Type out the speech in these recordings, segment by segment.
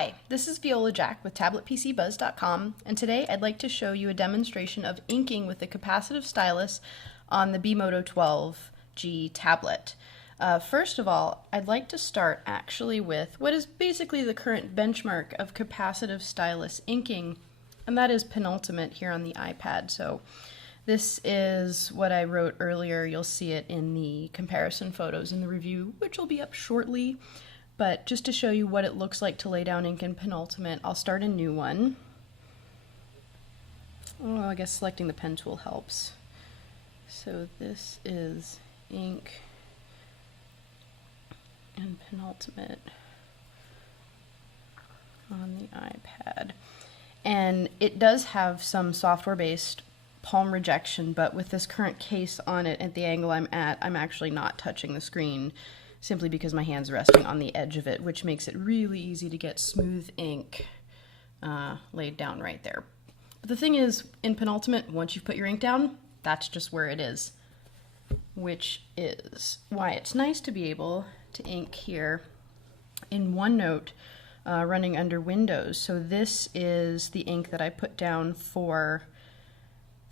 Hi, this is Viola Jack with tabletpcbuzz.com, and today I'd like to show you a demonstration of inking with the capacitive stylus on the bModo 12G tablet. First of all, I'd like to start actually with what is basically the current benchmark of capacitive stylus inking, and that is penultimate here on the iPad. So this is what I wrote earlier. You'll see it in the comparison photos in the review, which will be up shortly. But just to show you what it looks like to lay down ink in penultimate, I'll start a new one. Oh, I guess selecting the pen tool helps. So this is ink in penultimate on the iPad. And it does have some software-based palm rejection, but with this current case on it at the angle I'm at, I'm actually not touching the screen, simply because my hand's resting on the edge of it, which makes it really easy to get smooth ink laid down right there. But the thing is, in penultimate, once you've put your ink down, that's just where it is, which is why it's nice to be able to ink here in OneNote running under Windows. So this is the ink that I put down for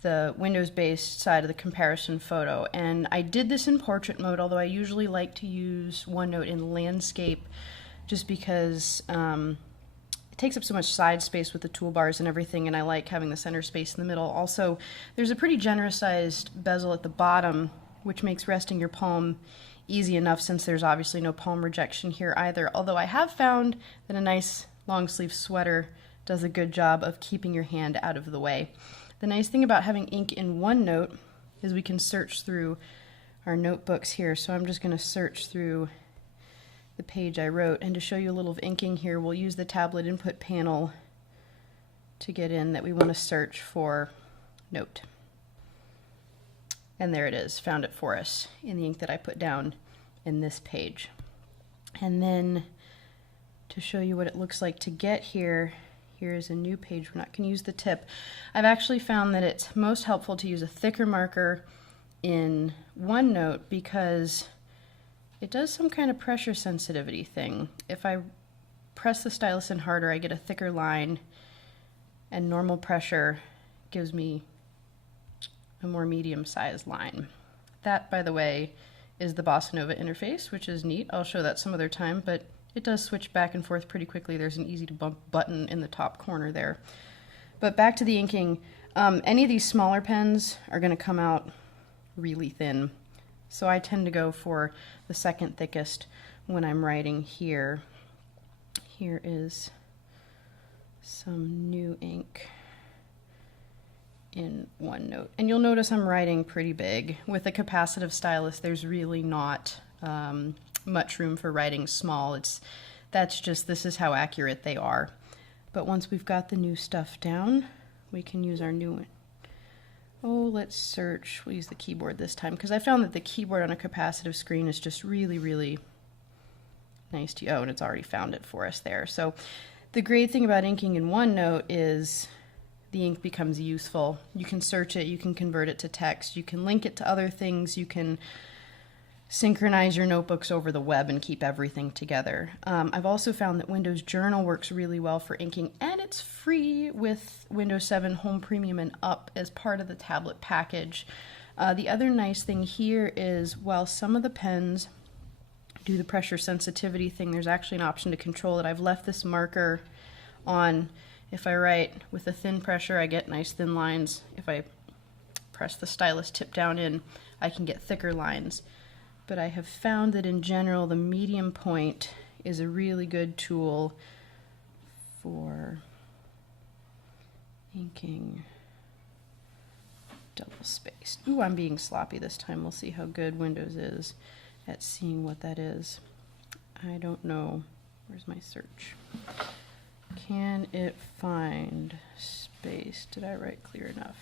the Windows-based side of the comparison photo, and I did this in portrait mode, although I usually like to use OneNote in landscape just because it takes up so much side space with the toolbars and everything, and I like having the center space in the middle. Also, there's a pretty generous sized bezel at the bottom, which makes resting your palm easy enough since there's obviously no palm rejection here either, although I have found that a nice long sleeve sweater does a good job of keeping your hand out of the way. The nice thing about having ink in OneNote is we can search through our notebooks here. So I'm just going to search through the page I wrote. And to show you a little of inking here, we'll use the tablet input panel to get in that we want to search for note. And there it is, found it for us in the ink that I put down in this page. And then to show you what it looks like to get here, here's a new page. We're not going to use the tip. I've actually found that it's most helpful to use a thicker marker in OneNote because it does some kind of pressure sensitivity thing. If I press the stylus in harder, I get a thicker line, and normal pressure gives me a more medium-sized line. That, by the way, is the Bossa Nova interface, which is neat. I'll show that some other time, but it does switch back and forth pretty quickly. There's an easy to bump button in the top corner there. But back to the inking, any of these smaller pens are going to come out really thin. So I tend to go for the second thickest when I'm writing here. Here is some new ink in OneNote. And you'll notice I'm writing pretty big. With a capacitive stylus, there's really not much room for writing small. This is how accurate they are. But once we've got the new stuff down, we can use our new one. Oh, let's search. We'll use the keyboard this time because I found that the keyboard on a capacitive screen is just really, really nice to, oh, and it's already found it for us there. So the great thing about inking in OneNote is the ink becomes useful. You can search it, you can convert it to text, you can link it to other things, you can synchronize your notebooks over the web and keep everything together. I've also found that Windows Journal works really well for inking, and it's free with Windows 7 Home Premium and Up as part of the tablet package. The other nice thing here is while some of the pens do the pressure sensitivity thing, there's actually an option to control it. I've left this marker on. If I write with a thin pressure, I get nice thin lines. If I press the stylus tip down in, I can get thicker lines. But I have found that in general, the medium point is a really good tool for inking double spaced. Ooh, I'm being sloppy this time. We'll see how good Windows is at seeing what that is. I don't know. Where's my search? Can it find space? Did I write clear enough?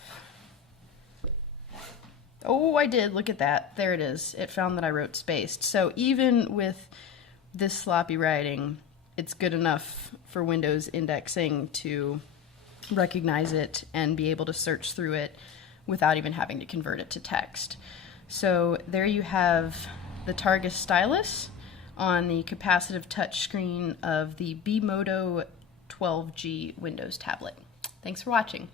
Oh, I did. Look at that. There it is. It found that I wrote spaced. So even with this sloppy writing, it's good enough for Windows indexing to recognize it and be able to search through it without even having to convert it to text. So there you have the Targus stylus on the capacitive touch screen of the bModo 12G Windows tablet. Thanks for watching.